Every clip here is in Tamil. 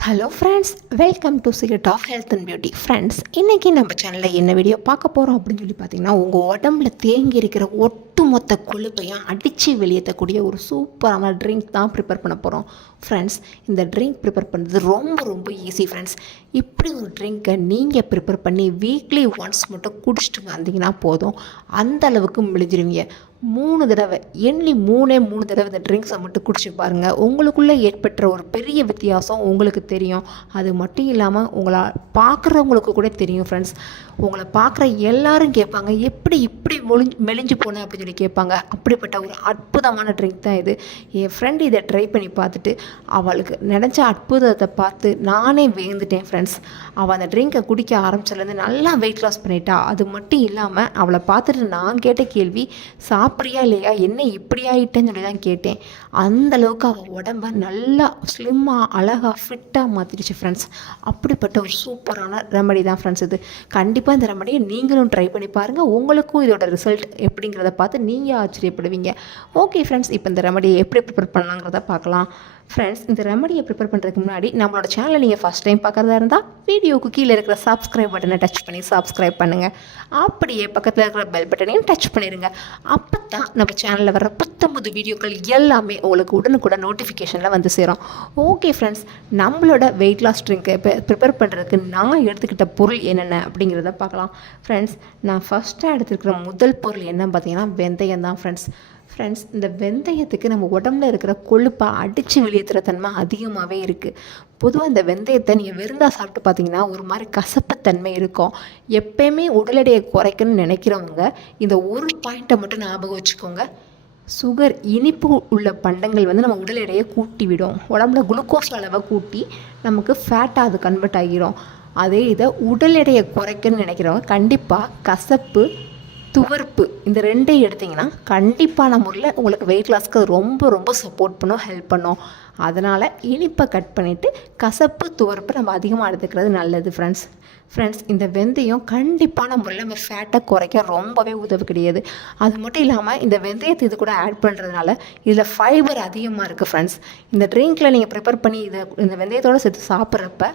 Hello friends welcome to secret of health and beauty friends இன்றைக்கி நம்ம சேனலில் என்ன வீடியோ பார்க்க போகிறோம் அப்படின்னு சொல்லி பார்த்தீங்கன்னா உங்கள் உடம்புல தேங்கி இருக்கிற ஒட்டுமொத்த கொழுப்பையும் அடித்து வெளியேற்றக்கூடிய ஒரு சூப்பரான ட்ரிங்க் தான் ப்ரிப்பேர் பண்ண போகிறோம் ஃப்ரெண்ட்ஸ் இந்த ட்ரிங்க் ப்ரிப்பேர் பண்ணுறது ரொம்ப ரொம்ப ஈஸி ஃப்ரெண்ட்ஸ் இப்படி ஒரு ட்ரிங்க்கை நீங்கள் ப்ரிப்பேர் பண்ணி வீக்லி ஒன்ஸ் மட்டும் குடிச்சிட்டு வந்தீங்கன்னா போதும். அந்த அளவுக்கு மெலிஞ்சிருவீங்க மூணு தடவை எண்ணி மூணே மூணு தடவை இந்த ட்ரிங்க்ஸை மட்டும் குடிச்சு பாருங்கள் உங்களுக்குள்ளே ஏற்பட்ட ஒரு பெரிய வித்தியாசம் உங்களுக்கு தெரியும். அது மட்டும் இல்லாமல் உங்களை பார்க்குறவங்களுக்கு கூட தெரியும் ஃப்ரெண்ட்ஸ் உங்களை பார்க்குற எல்லாரும் கேட்பாங்க எப்படி இப்படி மொழிஞ்சு மெலிஞ்சு போனேன் அப்படின்னு சொல்லி கேட்பாங்க அப்படிப்பட்ட ஒரு அற்புதமான ட்ரிங்க் தான் இது. என் ஃப்ரெண்டு இதை ட்ரை பண்ணி பார்த்துட்டு அவளுக்கு நினச்ச அற்புதத்தை பார்த்து நானே வேந்துட்டேன் ஃப்ரெண்ட்ஸ் அவள் அந்த ட்ரிங்கை குடிக்க ஆரம்பிச்சதுலேருந்து நல்லா வெயிட் லாஸ் பண்ணிட்டா. அது மட்டும் இல்லாமல் அவளை பார்த்துட்டு நான் கேட்ட கேள்வி சாப்பிட்றியா இல்லையா? என்ன இப்படி ஆகிட்டேன்னு சொல்லி தான் கேட்டேன். அந்த அளவுக்கு அவள் உடம்ப நல்லா ஸ்லிம்மாக அழகாக ஃபிட்டாக மாற்றிடுச்சு ஃப்ரெண்ட்ஸ் அப்படிப்பட்ட ஒரு சூப்பரான ரெமடி தான் ஃப்ரெண்ட்ஸ் இது. கண்டிப்பாக இந்த ரெமடியை நீங்களும் ட்ரை பண்ணி பாருங்கள் உங்களுக்கும் இதோட ரிசல்ட் எப்படிங்கிறத பார்த்து நீங்கள் ஆச்சரியப்படுவீங்க. ஓகே ஃப்ரெண்ட்ஸ் இப்போ இந்த ரெமடியை எப்படி ப்ரிப்பேர் பண்ணலாங்கிறத பார்க்கலாம். ஃப்ரெண்ட்ஸ் இந்த ரெமடியை ப்ரிப்பேர் பண்ணுறதுக்கு முன்னாடி நம்மளோட சேனலை நீங்கள் ஃபஸ்ட் டைம் பார்க்குறதா இருந்தால் வீடியோக்கு கீழே இருக்கிற சப்ஸ்கிரைப் பட்டனை டச் பண்ணி சப்ஸ்கிரைப் பண்ணுங்கள் அப்படியே பக்கத்தில் இருக்கிற பெல் பட்டனையும் டச் பண்ணிடுங்க அப்போ தான் நம்ம சேனலில் வர பத்தொம்பது வீடியோக்கள் எல்லாமே உங்களுக்கு உடனுக்குடன் நோட்டிஃபிகேஷனில் வந்து சேரும். ஓகே ஃப்ரெண்ட்ஸ் நம்மளோட வெயிட் லாஸ் ட்ரிங்க்கை ப்ரிப்பேர் பண்ணுறதுக்கு நான் எடுத்துக்கிட்ட பொருள் என்னென்ன அப்படிங்கிறத பார்க்கலாம். ஃப்ரெண்ட்ஸ் நான் ஃபஸ்ட்டாக எடுத்துருக்கிற முதல் பொருள் என்னன்னு பார்த்தீங்கன்னா வெந்தயம் தான் ஃப்ரெண்ட்ஸ் ஃப்ரெண்ட்ஸ் இந்த வெந்தயத்துக்கு நம்ம உடம்புல இருக்கிற கொழுப்பை அடித்து வெளியேற்றுற தன்மை அதிகமாகவே இருக்குது பொதுவாக இந்த வெந்தயத்தை நீங்கள் விருந்தா சாப்பிட்டு பார்த்தீங்கன்னா ஒரு மாதிரி கசப்புத்தன்மை இருக்கும். எப்பயுமே உடல் எடையை குறைக்கணும்னு நினைக்கிறவங்க இந்த ஒரு பாயிண்ட்டை மட்டும் ஞாபகம் வச்சுக்கோங்க. சுகர் இனிப்பு உள்ள பண்டங்கள் வந்து நம்ம உடல் எடையை கூட்டி விடும் உடம்புல குளுக்கோஸ் அளவை கூட்டி நமக்கு ஃபேட்டாக அது கன்வெர்ட் ஆகிரும். அதே இதை உடல் எடையை குறைக்கணும்னு நினைக்கிறவங்க கண்டிப்பாக கசப்பு துவர்ப்பு. இந்த ரெண்டையும் எடுத்திங்கன்னா கண்டிப்பான முறையில் உங்களுக்கு வெயிட் லாஸ்க்கு அது ரொம்ப ரொம்ப சப்போர்ட் பண்ணும் ஹெல்ப் பண்ணும். அதனால் இனிப்பை கட் பண்ணிவிட்டு கசப்பு துவர்ப்பு நம்ம அதிகமாக எடுத்துக்கிறது நல்லது ஃப்ரெண்ட்ஸ் ஃப்ரெண்ட்ஸ் இந்த வெந்தயம் கண்டிப்பான முறையில் நம்ம ஃபேட்டை குறைக்க ரொம்பவே உதவி கிடையாது அது மட்டும் இல்லாமல் இந்த வெந்தயத்தை இது கூட ஆட் பண்ணுறதுனால இதில் ஃபைபர் அதிகமாக இருக்குது ஃப்ரெண்ட்ஸ் இந்த ட்ரிங்க்கில் நீங்கள் ப்ரிப்பேர் பண்ணி இதை இந்த வெந்தயத்தோடு சேர்த்து சாப்பிட்றப்ப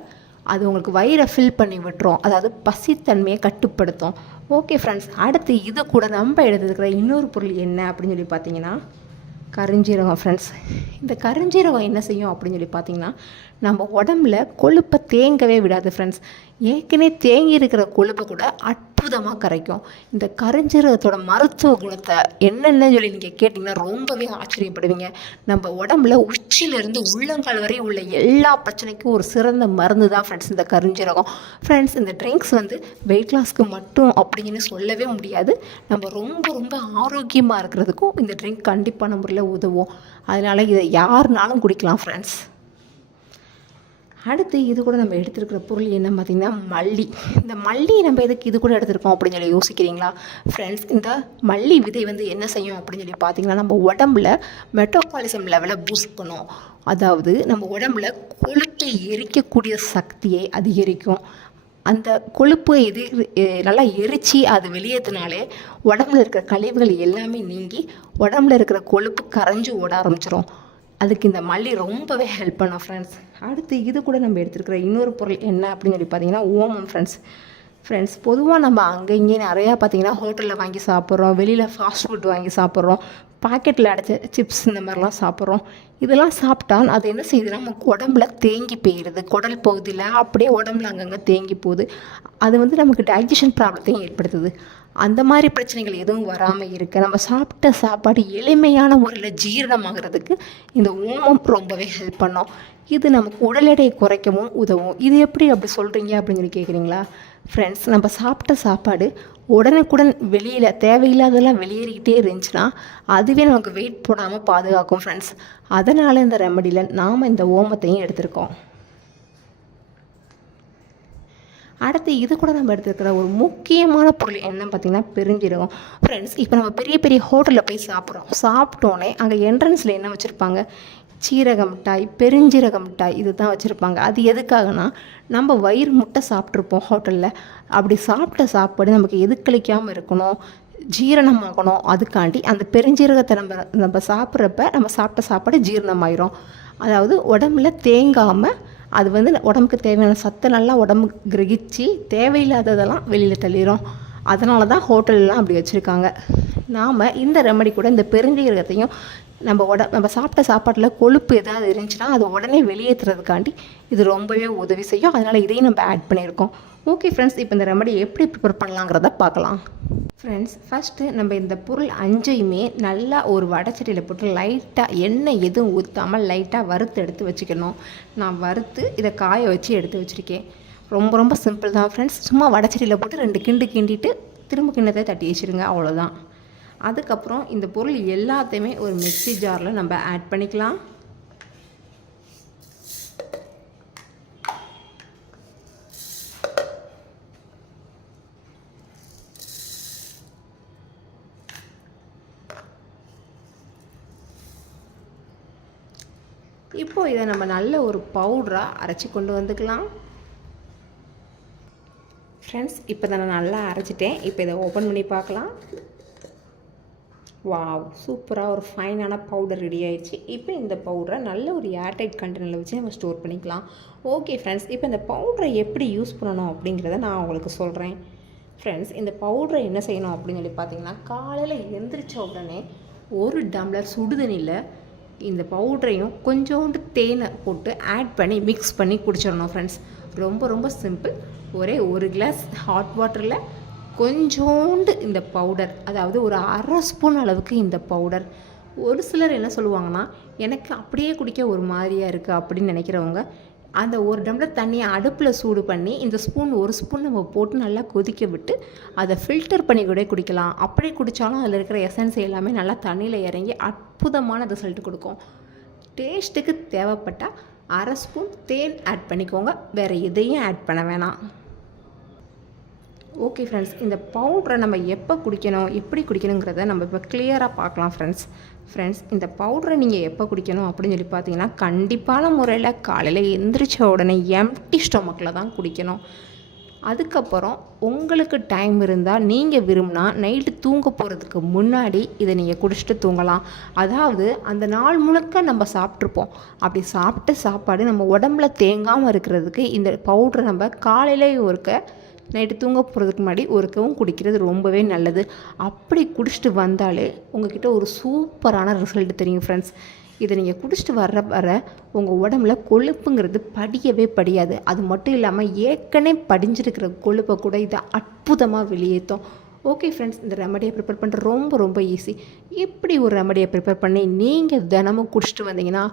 அது உங்களுக்கு வயிறை ஃபில் பண்ணி விட்டுரும். அதாவது பசித்தன்மையை கட்டுப்படுத்தும். ஓகே ஃப்ரெண்ட்ஸ் அடுத்து இது கூட நம்ம எடுத்துக்கிற இன்னொரு பொருள் என்ன அப்படின்னு சொல்லி பார்த்தீங்கன்னா கருஞ்சீரகம் ஃப்ரெண்ட்ஸ் இந்த கருஞ்சீரகம் என்ன செய்யும் அப்படின்னு சொல்லி பார்த்தீங்கன்னா நம்ம உடம்புல கொழுப்பை தேங்கவே விடாது ஃப்ரெண்ட்ஸ் ஏற்கனவே தேங்கி இருக்கிற கொழுப்பை கூட அட் அற்புதமாக கரைக்கும். இந்த கருஞ்சீரகத்தோட மருத்துவ குணத்தை என்னென்னு சொல்லி நீங்கள் கேட்டிங்கன்னா ரொம்பவே ஆச்சரியப்படுவீங்க. நம்ம உடம்புல உச்சியிலேருந்து உள்ளங்கால் வரை உள்ள எல்லா பிரச்சனைக்கும் ஒரு சிறந்த மருந்து தான் ஃப்ரெண்ட்ஸ் இந்த கருஞ்சீரகம். ஃப்ரெண்ட்ஸ் இந்த ட்ரிங்க்ஸ் வந்து வெயிட் லாஸ்க்கு மட்டும் அப்படின்னு சொல்லவே முடியாது. நம்ம ரொம்ப ரொம்ப ஆரோக்கியமாக இருக்கிறதுக்கும் இந்த ட்ரிங்க் கண்டிப்பான முறையில் உதவும். அதனால் இதை யாருனாலும் குடிக்கலாம் ஃப்ரெண்ட்ஸ் அடுத்து இது கூட நம்ம எடுத்துருக்கிற பொருள் என்ன பார்த்திங்கன்னா மல்லி. இந்த மல்லி நம்ம எதுக்கு இது கூட எடுத்திருக்கோம் அப்படின்னு சொல்லி யோசிக்கிறீங்களா? ஃப்ரெண்ட்ஸ் இந்த மல்லி விதை வந்து என்ன செய்யும் அப்படின்னு சொல்லி பார்த்தீங்கன்னா நம்ம உடம்புல மெட்டோபாலிசம் லெவலை பூஸ்ட் பண்ணும். அதாவது நம்ம உடம்புல கொழுப்பை எரிக்கக்கூடிய சக்தியை அதிகரிக்கும். அந்த கொழுப்பு எது நல்லா எரித்து அது வெளியேற்றினாலே உடம்புல இருக்கிற கழிவுகள் எல்லாமே நீங்கி உடம்புல இருக்கிற கொழுப்பு கரைஞ்சி ஓட ஆரம்பிச்சிடும் அதுக்கு இந்த மல்லி ரொம்பவே ஹெல்ப் பண்ணும் ஃப்ரெண்ட்ஸ் அடுத்து இது கூட நம்ம எடுத்துருக்கிற இன்னொரு பொருள் என்ன அப்படின்னு சொல்லி பார்த்தீங்கன்னா ஓமம் ஃப்ரெண்ட்ஸ் ஃப்ரெண்ட்ஸ் பொதுவாக நம்ம அங்கே இங்கே நிறையா பார்த்தீங்கன்னா ஹோட்டலில் வாங்கி சாப்பிட்றோம் வெளியில் ஃபாஸ்ட் ஃபுட் வாங்கி சாப்பிட்றோம் பாக்கெட்டில் அடைச்ச சிப்ஸ் இந்த மாதிரிலாம் சாப்பிட்றோம். இதெல்லாம் சாப்பிட்டா அது என்ன செய்யுதுன்னா நமக்கு உடம்புல தேங்கி போயிடுது. குடல் பகுதியில் அப்படியே உடம்புல அங்கங்கே தேங்கி போகுது. அது வந்து நமக்கு டைஜஷன் ப்ராப்ளத்தையும் ஏற்படுத்துது. அந்த மாதிரி பிரச்சனைகள் எதுவும் வராமல் இருக்க நம்ம சாப்பிட்ட சாப்பாடு எளிமையான முறையில் ஜீரணமாகிறதுக்கு இந்த ஓமம் ரொம்பவே ஹெல்ப் பண்ணோம். இது நமக்கு உடல் எடையை குறைக்கவும் உதவும். இது எப்படி அப்படி சொல்கிறீங்க அப்படின்னு சொல்லி கேட்குறீங்களா ஃப்ரெண்ட்ஸ் நம்ம சாப்பிட்ட சாப்பாடு உடனுக்குடன் வெளியில் தேவையில்லாதெல்லாம் வெளியேறிக்கிட்டே இருந்துச்சுன்னா அதுவே நமக்கு வெயிட் போடாமல் பாதுகாக்கும் ஃப்ரெண்ட்ஸ் அதனால் இந்த ரெமடியில் நாம் இந்த ஓமத்தையும் எடுத்திருக்கோம். அடுத்து இது கூட நம்ம எடுத்துருக்கிற ஒரு முக்கியமான பொருள் என்னன்னு பார்த்தீங்கன்னா பெருஞ்சீரகம். ஃப்ரெண்ட்ஸ் இப்போ நம்ம பெரிய பெரிய ஹோட்டலில் போய் சாப்பிட்றோம். சாப்பிட்டோன்னே அங்கே என்ட்ரன்ஸில் என்ன வச்சுருப்பாங்க? சீரக மிட்டாய் பெருஞ்சீரக மிட்டாய் இது தான் வச்சுருப்பாங்க. அது எதுக்காகனா நம்ம வயிறு முட்டை சாப்பிட்ருப்போம் ஹோட்டலில் அப்படி சாப்பிட்ட சாப்பாடு நமக்கு எதுக்களிக்காமல் இருக்கணும்? ஜீரணமாகணும். அதுக்காண்டி அந்த பெருஞ்சீரகத்தை நம்ம நம்ம சாப்பிட்றப்ப நம்ம சாப்பிட்ட சாப்பாடு ஜீரணமாயிரும். அதாவது உடம்புல தேங்காமல் அது வந்து உடம்புக்கு தேவையான சத்தை நல்லா உடம்பு கிரகிச்சு தேவையில்லாததெல்லாம் வெளியில் தள்ளிடும் அதனால தான் ஹோட்டல்லாம் அப்படி வச்சுருக்காங்க. நாம் இந்த ரெமடி கூட இந்த பெருஞ்சீரகத்தையும் நம்ம உட நம்ம சாப்பிட்ட சாப்பாட்டில் கொழுப்பு ஏதாவது இருந்துச்சுன்னா அது உடனே வெளியேற்றுறதுக்காண்டி இது ரொம்பவே உதவி செய்யும். அதனால் இதையும் நம்ம ஆட் பண்ணியிருக்கோம். ஓகே ஃப்ரெண்ட்ஸ் இப்போ இந்த ரெமடி எப்படி ப்ரிப்பேர் பண்ணலாங்கிறத பார்க்கலாம். ஃப்ரெண்ட்ஸ் ஃபஸ்ட்டு நம்ம இந்த பொருள் அஞ்சையுமே நல்லா ஒரு வடச்சட்டியில் போட்டு லைட்டாக எண்ணெய் எதுவும் ஊற்றாமல் லைட்டாக வறுத்து எடுத்து வச்சுக்கணும். நான் வறுத்து இதை காய வச்சு எடுத்து வச்சுருக்கேன். ரொம்ப ரொம்ப சிம்பிள் தான் ஃப்ரெண்ட்ஸ் சும்மா வடச்சட்டியில் போட்டு ரெண்டு கிண்டு கிண்டிட்டு திரும்ப கிண்ணத்தை தட்டி வச்சுருங்க அவ்வளோதான் அதுக்கப்புறம் இந்த பொருள் எல்லாத்தையுமே ஒரு மிக்சி ஜாரில் நம்ம ஆட் பண்ணிக்கலாம். இப்போது இதை நம்ம நல்ல ஒரு பவுடராக அரைச்சி கொண்டு வந்துக்கலாம். ஃப்ரெண்ட்ஸ் இப்போ தான் நான் நல்லா அரைச்சிட்டேன். இப்போ இதை ஓப்பன் பண்ணி பார்க்கலாம். வாவ் சூப்பராக ஒரு ஃபைனான பவுடர் ரெடி ஆயிடுச்சு. இப்போ இந்த பவுடரை நல்ல ஒரு ஏர்டைட் கண்டெய்னரில் வச்சு நம்ம ஸ்டோர் பண்ணிக்கலாம். ஓகே ஃப்ரெண்ட்ஸ் இப்போ இந்த பவுடரை எப்படி யூஸ் பண்ணணும் அப்படிங்கிறத நான் உங்களுக்கு சொல்கிறேன் ஃப்ரெண்ட்ஸ் இந்த பவுடரை என்ன செய்யணும் அப்படின்னு சொல்லி பார்த்தீங்கன்னா காலையில் எந்திரிச்ச உடனே ஒரு டம்ளர் சுடுதண்ணியில் இந்த பவுடரையும் கொஞ்சோண்டு தேனை போட்டு ஆட் பண்ணி மிக்ஸ் பண்ணி குடிச்சிடணும் ஃப்ரெண்ட்ஸ் ரொம்ப ரொம்ப சிம்பிள் ஒரே ஒரு கிளாஸ் ஹாட் வாட்டரில் கொஞ்சோண்டு இந்த பவுடர் அதாவது ஒரு அரை ஸ்பூன் அளவுக்கு இந்த பவுடர் ஒரு சிலர் என்ன சொல்லுவாங்கன்னா எனக்கு அப்படியே குடிக்க ஒரு மாதிரியாக இருக்குது அப்படின்னு நினைக்கிறவங்க அந்த ஒரு டம்ளர் தண்ணியை அடுப்பில் சூடு பண்ணி இந்த ஸ்பூன் ஒரு ஸ்பூன் நம்ம போட்டு நல்லா கொதிக்க விட்டு அதை ஃபில்டர் பண்ணி கூட குடிக்கலாம். அப்படி குடித்தாலும் அதில் இருக்கிற எசன்ஸ் எல்லாமே நல்லா தண்ணியில் இறங்கி அற்புதமான ரிசல்ட் கொடுக்கும். டேஸ்ட்டுக்கு தேவைப்பட்டால் அரை ஸ்பூன் தேன் ஆட் பண்ணிக்கோங்க. வேறு எதையும் ஆட் பண்ண வேணாம். ஓகே ஃப்ரெண்ட்ஸ் இந்த பவுட்ரை நம்ம எப்போ குடிக்கணும் எப்படி குடிக்கணுங்கிறத நம்ம இப்போ கிளியராக பார்க்கலாம் ஃப்ரெண்ட்ஸ் ஃப்ரெண்ட்ஸ் இந்த பவுடரை நீங்கள் எப்போ குடிக்கணும் அப்படின்னு சொல்லி பார்த்தீங்கன்னா கண்டிப்பான முறையில் காலையில் எந்திரிச்ச உடனே எம்டி ஸ்டொமக்கில் தான் குடிக்கணும். அதுக்கப்புறம் உங்களுக்கு டைம் இருந்தால் நீங்கள் விரும்பினா நைட்டு தூங்க போகிறதுக்கு முன்னாடி இதை நீங்கள் குடிச்சிட்டு தூங்கலாம். அதாவது அந்த நாள் முழுக்க நம்ம சாப்பிட்ருப்போம் அப்படி சாப்பிட்ட சாப்பாடு நம்ம உடம்புல தேங்காமல் இருக்கிறதுக்கு இந்த பவுட்ரை நம்ம காலையிலேயும் ஒருக்க நைட்டு தூங்க போகிறதுக்கு முன்னாடி ஒரு கவும் குடிக்கிறது ரொம்பவே நல்லது. அப்படி குடிச்சிட்டு வந்தாலே உங்ககிட்ட ஒரு சூப்பரான ரிசல்ட் தெரியும் ஃப்ரெண்ட்ஸ் இதை நீங்கள் குடிச்சிட்டு வர்ற வர உங்கள் உடம்புல கொழுப்புங்கிறது படியவே படியாது. அது மட்டும் இல்லாமல் ஏற்கனவே படிஞ்சிருக்கிற கொழுப்பை கூட இதை அற்புதமாக வெளியேற்றும். ஓகே ஃப்ரெண்ட்ஸ் இந்த ரெமடியை ப்ரிப்பேர் பண்ணுறது ரொம்ப ரொம்ப ஈஸி எப்படி ஒரு ரெமடியை ப்ரிப்பேர் பண்ணி நீங்கள் தினமும் குடிச்சிட்டு வந்தீங்கன்னா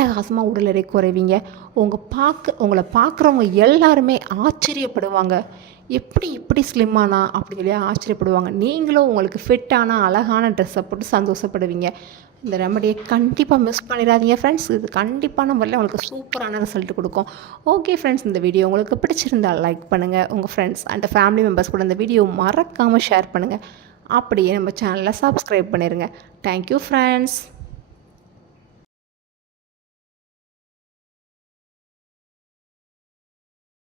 அட்டகாசமாக உடல் எடை குறைவீங்க. உங்கள் பார்க்க உங்களை பார்க்குறவங்க எல்லாருமே ஆச்சரியப்படுவாங்க. எப்படி இப்படி ஸ்லிம்மானா அப்படி சொல்லி ஆச்சரியப்படுவாங்க. நீங்களும் உங்களுக்கு ஃபிட்டான அழகான ட்ரெஸ்ஸை போட்டு சந்தோஷப்படுவீங்க. இந்த ரெமடியை கண்டிப்பாக மிஸ் பண்ணிடாதீங்க ஃப்ரெண்ட்ஸ் இது கண்டிப்பான முறையில் உங்களுக்கு சூப்பரான ரிசல்ட் கொடுக்கும். ஓகே ஃப்ரெண்ட்ஸ் இந்த வீடியோ உங்களுக்கு பிடிச்சிருந்தால் லைக் பண்ணுங்கள் உங்கள் ஃப்ரெண்ட்ஸ் அண்ட் ஃபேமிலி மெம்பர்ஸ் கூட இந்த வீடியோ மறக்காமல் ஷேர் பண்ணுங்கள் அப்படியே நம்ம சேனலை சப்ஸ்கிரைப் பண்ணிடுங்க தேங்க்யூ ஃப்ரெண்ட்ஸ்